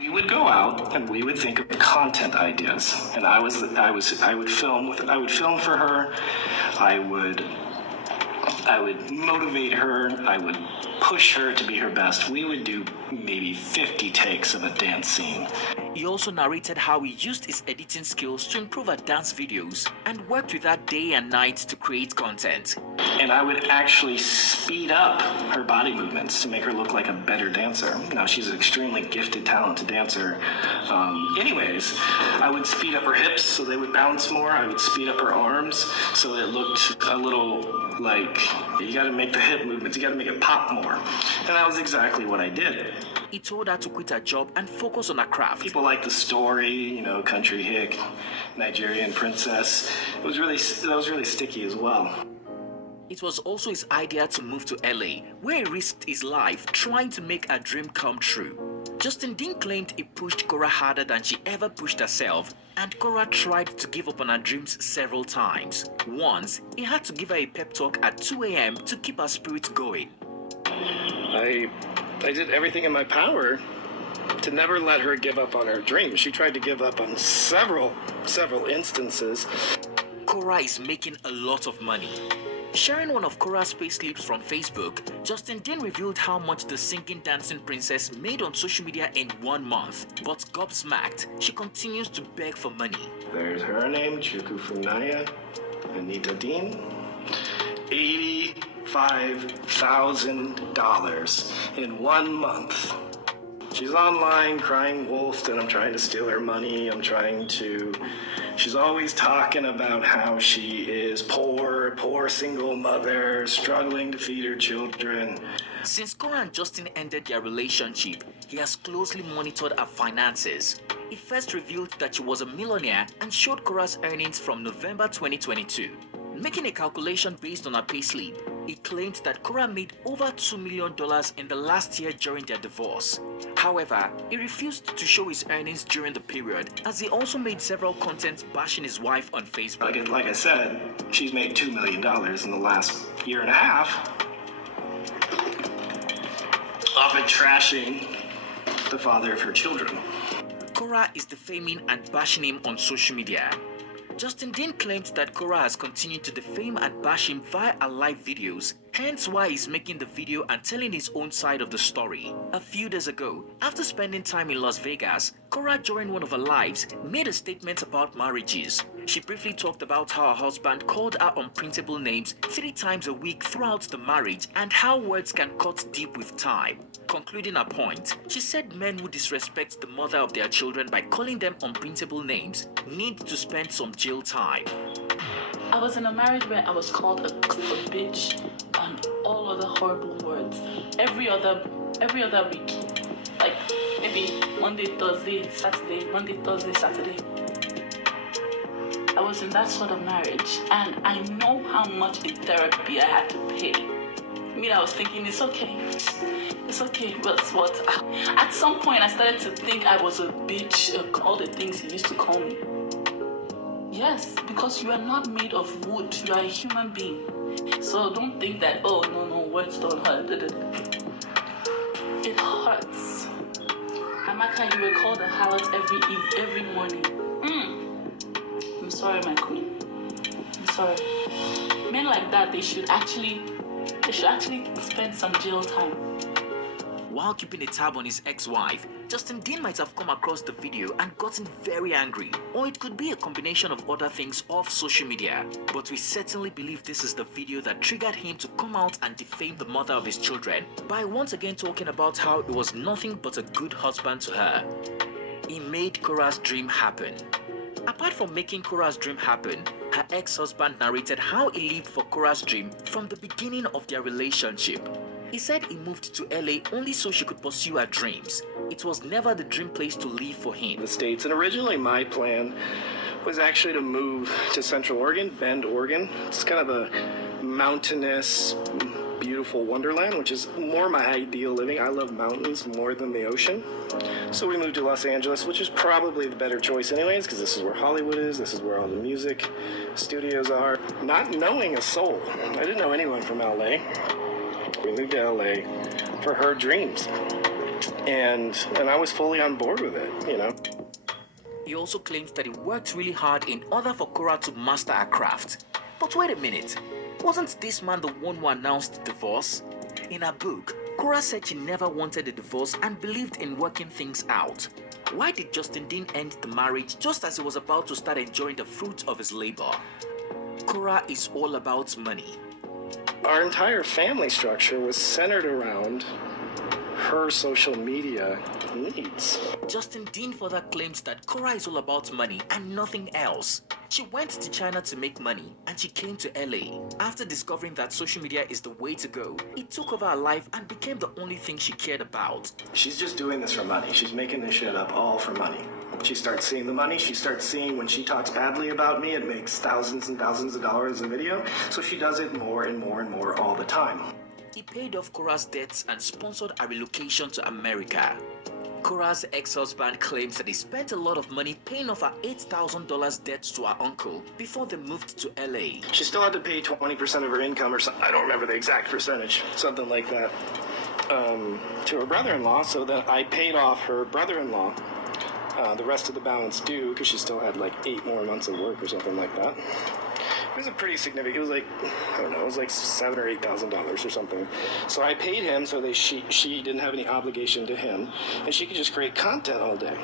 We would go out and we would think of content ideas, and I would film for her. I would motivate her. I would push her to be her best. We would do maybe 50 takes of a dance scene. He also narrated how he used his editing skills to improve her dance videos and worked with her day and night to create content. And I would actually speed up her body movements to make her look like a better dancer. Now, she's an extremely gifted, talented dancer. Anyways, I would speed up her hips so they would bounce more. I would speed up her arms so it looked a little like, you gotta make the hip movements, you gotta make it pop more. And that was exactly what I did. He told her to quit her job and focus on her craft. People like the story, country hick, Nigerian princess. That was really sticky as well. It was also his idea to move to LA, where he risked his life trying to make a dream come true. Justin Dean claimed he pushed Korra harder than she ever pushed herself, and Korra tried to give up on her dreams several times. Once, he had to give her a pep talk at 2 a.m. to keep her spirit going. I did everything in my power to never let her give up on her dreams. She tried to give up on several instances. Korra is making a lot of money. Sharing one of Korra's payslips from Facebook, Justin Dean revealed how much the singing dancing princess made on social media in 1 month. But gobsmacked, she continues to beg for money. There's her name, Chuku Funaya, Anita Dean. $85,000 in 1 month. She's online crying wolf that I'm trying to steal her money. She's always talking about how she is poor single mother, struggling to feed her children. Since Korra and Justin ended their relationship, he has closely monitored her finances. He first revealed that she was a millionaire and showed Korra's earnings from November 2022. Making a calculation based on her payslip, he claimed that Korra made over $2 million in the last year during their divorce. However, he refused to show his earnings during the period, as he also made several contents bashing his wife on Facebook. Like I said, she's made $2 million in the last year and a half of it trashing the father of her children. Korra is defaming and bashing him on social media. Justin Dean claimed that Korra has continued to defame and bash him via her live videos, hence why he's making the video and telling his own side of the story. A few days ago, after spending time in Las Vegas, Korra during one of her lives made a statement about marriages. She briefly talked about how her husband called her unprintable names 3 times a week throughout the marriage and how words can cut deep with time. Concluding her point, she said men who disrespect the mother of their children by calling them unprintable names need to spend some jail time. I was in a marriage where I was called a bitch and all other horrible words every other week. Like maybe Monday, Thursday, Saturday, Monday, Thursday, Saturday. I was in that sort of marriage, and I know how much in therapy I had to pay. I was thinking it's okay, but what? At some point I started to think I was a bitch, all the things he used to call me. Yes, because you are not made of wood, you are a human being. So don't think that, oh no, words don't hurt. It hurts. Amaka, you were called a harlot every morning. I'm sorry, my queen. I'm sorry. Men like that, they should actually spend some jail time. While keeping a tab on his ex-wife, Justin Dean might have come across the video and gotten very angry, or it could be a combination of other things off social media. But we certainly believe this is the video that triggered him to come out and defame the mother of his children by once again talking about how he was nothing but a good husband to her. He made Korra's dream happen. Apart from making Korra's dream happen, her ex-husband narrated how he lived for Korra's dream from the beginning of their relationship. He said he moved to LA only so she could pursue her dreams. It was never the dream place to live for him. The States, and originally my plan was actually to move to Central Oregon, Bend, Oregon. It's kind of a mountainous, beautiful wonderland, which is more my ideal living. I love mountains more than the ocean. So we moved to Los Angeles, which is probably the better choice anyways, because this is where Hollywood is, this is where all the music studios are. Not knowing a soul. I didn't know anyone from LA. We moved to LA for her dreams. and I was fully on board with it, you know. He also claims that he worked really hard in order for Korra to master her craft. But wait a minute, wasn't this man the one who announced the divorce? In her book, Korra said she never wanted a divorce and believed in working things out. Why did Justin Dean end the marriage just as he was about to start enjoying the fruits of his labor? Korra is all about money. Our entire family structure was centered around her social media needs. Justin Dean further claims that Korra is all about money and nothing else. She went to China to make money and she came to LA. After discovering that social media is the way to go, it took over her life and became the only thing she cared about. She's just doing this for money. She's making this shit up all for money. She starts seeing the money. She starts seeing when she talks badly about me, it makes thousands and thousands of dollars a video. So she does it more and more and more all the time. He paid off Korra's debts and sponsored a relocation to America. Korra's ex-husband claims that he spent a lot of money paying off her $8,000 debt to her uncle before they moved to LA. She still had to pay 20% of her income or something. I don't remember the exact percentage, something like that, to her brother-in-law. So then I paid off her brother-in-law the rest of the balance due because she still had like 8 more months of work or something like that. It was a pretty significant. It was like, I don't know, it was like $7,000 or $8,000 or something. So I paid him so that she didn't have any obligation to him, and she could just create content all day.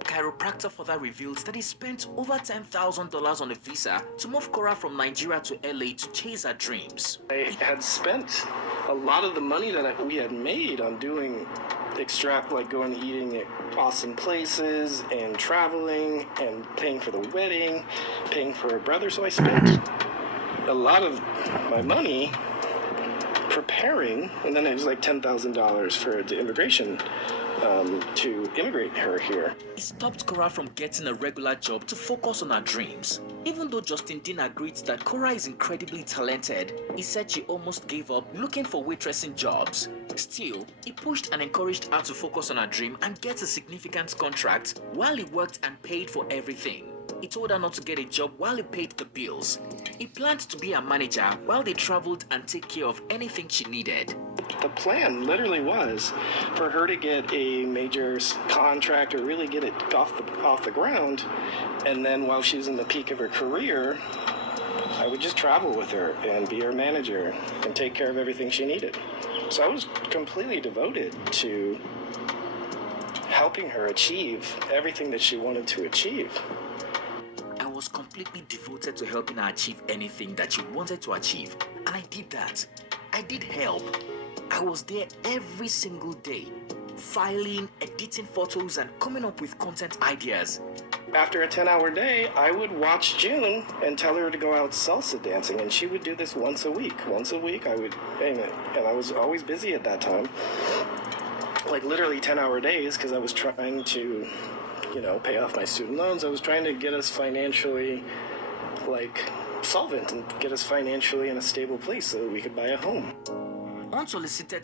Chiropractor further reveals that he spent over $10,000 on a visa to move Korra from Nigeria to LA to chase her dreams. I had spent a lot of the money that we had made on doing like going eating at awesome places and traveling and paying for the wedding, paying for her brother. So I spent a lot of my money preparing, and then it was like $10,000 for the immigration to immigrate her here. He stopped Korra from getting a regular job to focus on her dreams. Even though Justin Dean agreed that Korra is incredibly talented, he said she almost gave up looking for waitressing jobs. Still, he pushed and encouraged her to focus on her dream and get a significant contract while he worked and paid for everything. He told her not to get a job while he paid the bills. He planned to be a manager while they traveled and take care of anything she needed. The plan literally was for her to get a major contract or really get it off the ground, and then while she was in the peak of her career, I would just travel with her and be her manager and take care of everything she needed. So I was completely devoted to helping her achieve everything that she wanted to achieve. I was completely devoted to helping her achieve anything that she wanted to achieve, and I did that. I did help. I was there every single day, filing, editing photos, and coming up with content ideas. After a 10-hour day, I would watch June and tell her to go out salsa dancing, and she would do this once a week. Once a week, I would, and I was always busy at that time, like literally 10-hour days, because I was trying to, pay off my student loans. I was trying to get us financially, solvent and get us financially in a stable place so that we could buy a home. Unsolicited